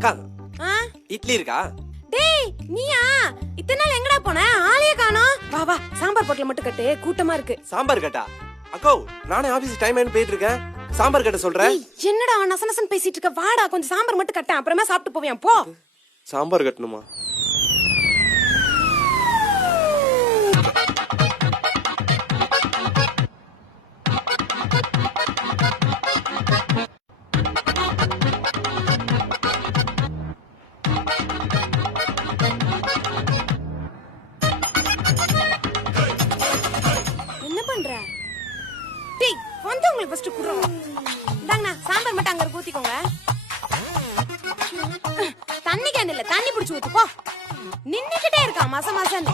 அக்கா இட்லி இருக்கா? டேய் நீயா? இத்தனை நாள் எங்கடா போன? ஆளையே காணோம். வா வா சாம்பார் போட்டல மட்டும் கட்டு, கூட்டமா இருக்கு. சாம்பார் கட்டா? அக்கோ நானே ஆபீஸ் டைம் ஆயின்னு போயிட்டு இருக்கேன். சாம்பார் கட்ட சொல்றேன். என்னடா நசனசன் பேசிட்டு இருக்க? வாடா கொஞ்சம் சாம்பார் மட்டும் கட்ட, அப்புறமா சாப்பிட்டு போவேன் போ. சாம்பார் கட்டணுமா? என்ன பண்ற? டேய் வந்து உங்களுக்கு ஃபர்ஸ்ட் குடுறோம். இந்தாங்கண்ணா சாம்பார் மட்டும் அங்க ஊத்திக்கோங்க. தண்ணி கேன் இல்ல, தண்ணி பிடிச்சு ஊத்து போ. நின்னுக்கிட்டே இருக்கா மாசம் மாசம்.